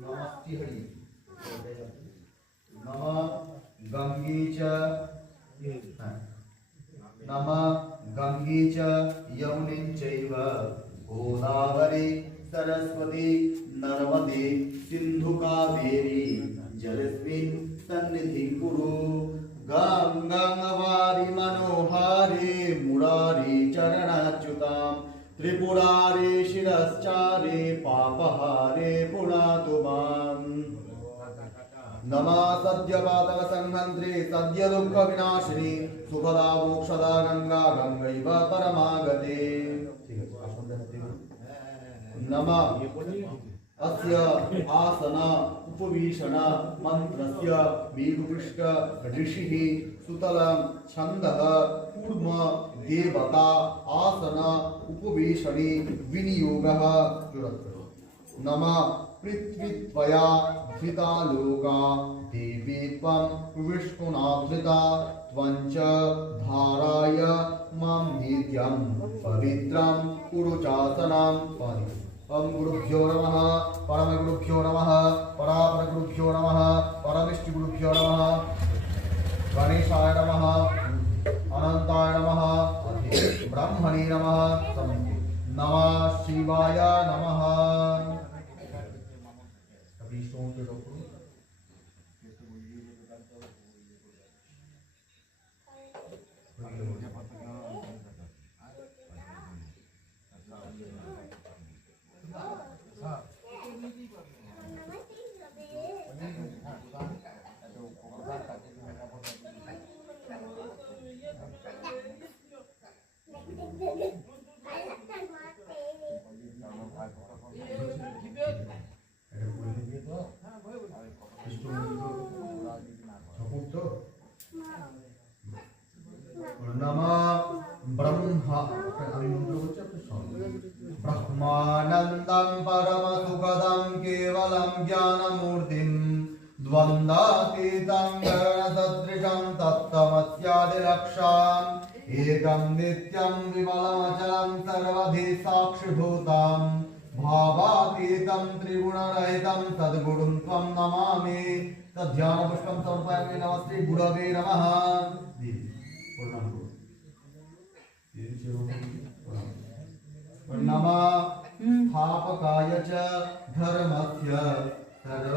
नमस्ति हरि नमः गंगे च नमः गंगे च यमुने चैव गोदावरी सरस्वती नर्मदे सिंधु कावेरी जलस्मिन् सन्निधिं कुरु गंगावारि मनोहारे मुरारी चरणाच्युतां त्रिपुरारे शिरश्चारे पापहारे पुनातु माम् नमः सद्यपातक संहन्त्रे सद्य दुःख विनाशिनी सुखदा मोक्षदा गंगा गंगैव परमागते नमः अस्य आसन उपवीषण मंत्रस्य मेघपृष्ठ ऋषिः सुतलं छन्दः कूर्म देवता आसन उपवेशने विनियोगः नमः पृथ्वी त्वया धृता लोका देवी त्वं विष्णुनाधृता त्वञ्च धाराय मां नित्यं पवित्रं कुरु चासनं ओम गुरुभ्यो नमः परम गुरुभ्यो नमः परापर गुरुभ्यो नमः परमिष्टि गुरुभ्यो नमः गणेशाय नमः अनंताय नमः ब्रह्मणे नमः नमः शिवाय नमः ब्रह्मानंदं परमसुखदं केवलं ज्ञानमूर्तिं द्वन्द्वातीतं गगनसदृशं तत्त्वमस्यादिलक्ष्यम् एकं नित्यं विमलमचलं सर्वधि साक्षिभूतं भावातीतं त्रिगुणरहितं सद्गुरुं त्वं नमामि तद्ध्यानपुष्पं समर्पयामि नमस्ते गुरवे नमः नमः स्थापकाय च धर्मस्य सर्व